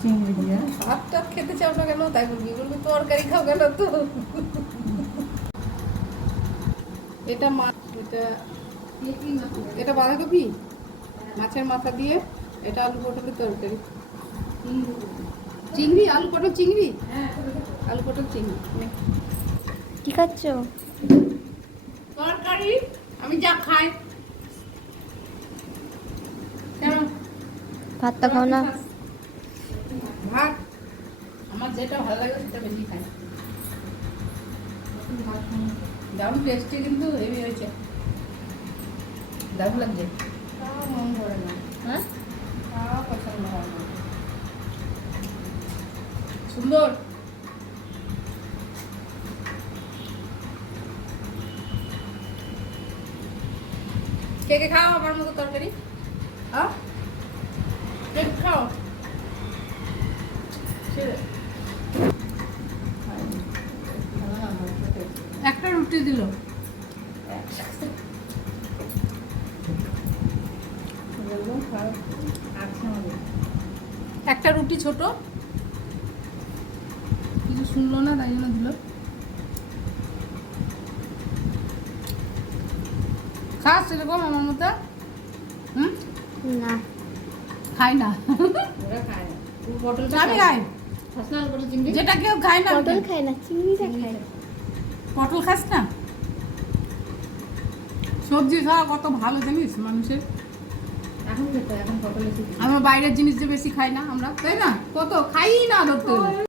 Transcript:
চিংড়ি দিয়ে ভাতটা খেতে চাও না কেন তাই বলবি, বলবি তরকারি খাও কেন তো। এটা মাছ, এটা বাঁধাকপি মাছের মাথা দিয়ে, এটা আলু পটলের তরকারি। চিংড়ি, আলু পটল চিংড়ি, আলু পটল চিংড়ি। কি খাচ্ছ? তরকারি আমি যা খাই। কেন ভাতটা খাও না? ভাত আমার যেটা ভালো লাগে সেটা বেশি খাই। দারুণ টেস্টি, কিন্তু হেভি হয়েছে, দারুণ লাগছে। মন করে না, হ্যাঁ পছন্দ হয় না। সুন্দর। কে কে খাও আমার মতো তরকারি? হ্যাঁ কে খাও? একটা রুটি দিল, একটা রুটি ছোট, কিছু শুনলো না তাই জন্য দিল। খাস এরকম আমার মতো? না, খাই না, ওরা খায় না। পটলটা আমি খাই, ফাসনাল পটল চিংড়ি যেটা কেউ খায় না। পটল খায় না, চিংড়িটা খায়। পটল খাস না? সবজি খাওয়া কত ভালো জিনিস মানুষের। এখন খেতে, এখন পটলের আমরা বাইরের জিনিস যে বেশি খাই না আমরা, তাই না? কত খাই না ধরতে হলে।